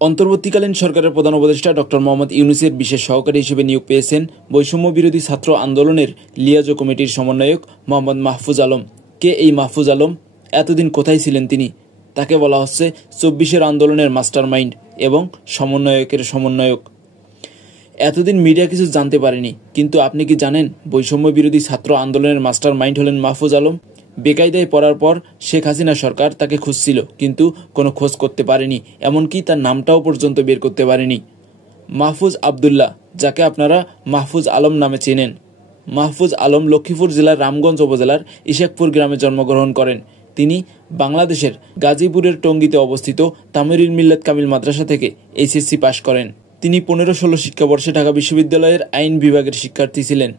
অন্তর্বর্তীকালীন সরকারের প্রধান উপদেষ্টা ডক্টর মোহাম্মদ ইউনূসের বিশেষ সহকারী হিসেবে নিয়োগ পেয়েছেন বৈষম্য বিরোধী ছাত্র আন্দোলনের লিয়াজো কমিটির সমন্বয়ক মোহাম্মদ মাহফুজ আলম। কে এই মাহফুজ আলম? এতদিন কোথায় ছিলেন তিনি? তাকে বলা হচ্ছে ২৪-এর আন্দোলনের মাস্টার মাইন্ড এবং সমন্বয়কের সমন্বয়ক। এতদিন মিডিয়া কিছু জানতে পারেনি, কিন্তু আপনি কি জানেন বৈষম্য বিরোধী ছাত্র আন্দোলনের মাস্টার মাইন্ড হলেন মাহফুজ আলম? বেকায়দায় পড়ার পর শেখ হাসিনা সরকার তাকে খুঁজছিল, কিন্তু কোনো খোঁজ করতে পারেনি, এমনকি তার নামটাও পর্যন্ত বের করতে পারেনি। মাহফুজ আবদুল্লাহ, যাকে আপনারা মাহফুজ আলম নামে চেনেন। মাহফুজ আলম লক্ষ্মীপুর জেলার রামগঞ্জ উপজেলার ইশাকপুর গ্রামে জন্মগ্রহণ করেন। তিনি বাংলাদেশের গাজীপুরের টঙ্গীতে অবস্থিত তামিরুল মিল্লাত কামিল মাদ্রাসা থেকে এইচএসসি পাশ করেন। তিনি ১৫-১৬ শিক্ষাবর্ষে ঢাকা বিশ্ববিদ্যালয়ের আইন বিভাগের শিক্ষার্থী ছিলেন।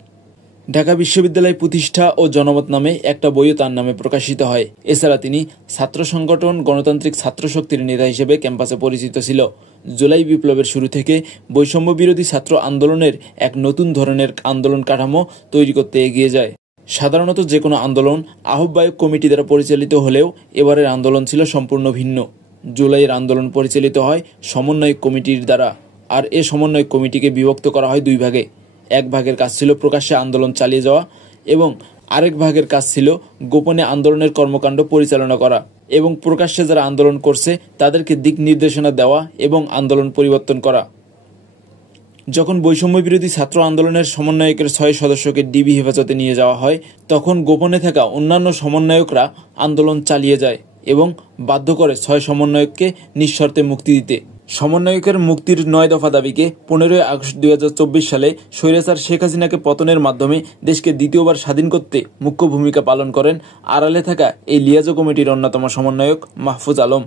ঢাকা বিশ্ববিদ্যালয় প্রতিষ্ঠা ও জনমত নামে একটা বইও তার নামে প্রকাশিত হয়। এছাড়া তিনি ছাত্র সংগঠন গণতান্ত্রিক ছাত্র শক্তির নেতা হিসেবে ক্যাম্পাসে পরিচিত ছিল। জুলাই বিপ্লবের শুরু থেকে বৈষম্য বিরোধী ছাত্র আন্দোলনের এক নতুন ধরনের আন্দোলন কাঠামো তৈরি করতে এগিয়ে যায়। সাধারণত যে কোনো আন্দোলন আহ্বায়ক কমিটি দ্বারা পরিচালিত হলেও এবারের আন্দোলন ছিল সম্পূর্ণ ভিন্ন। জুলাইয়ের আন্দোলন পরিচালিত হয় সমন্বয়ক কমিটির দ্বারা, আর এ সমন্বয়ক কমিটিকে বিভক্ত করা হয় দুই ভাগে। এক ভাগের কাজ ছিল প্রকাশ্যে আন্দোলন চালিয়ে যাওয়া এবং আরেক ভাগের কাজ ছিল গোপনে আন্দোলনের কর্মকাণ্ড পরিচালনা করা এবং প্রকাশ্যে যারা আন্দোলন করছে তাদেরকে দিক নির্দেশনা দেওয়া এবং আন্দোলন পরিবর্তন করা। যখন বৈষম্য বিরোধী ছাত্র আন্দোলনের সমন্বয়কের ৬ সদস্যকে ডিবি হেফাজতে নিয়ে যাওয়া হয়, তখন গোপনে থাকা অন্যান্য সমন্বয়করা আন্দোলন চালিয়ে যায় এবং বাধ্য করে ৬ সমন্বয়ককে নিঃশর্তে মুক্তি দিতে। সমন্বয়কের মুক্তির ৯ দফা দাবিকে ১৫ই আগস্ট ২০২৪ সালে স্বৈরাচার শেখ হাসিনাকে পতনের মাধ্যমে দেশকে দ্বিতীয়বার স্বাধীন করতে মুখ্য ভূমিকা পালন করেন আড়ালে থাকা এই লিয়াজো কমিটির অন্যতম সমন্বয়ক মাহফুজ আলম।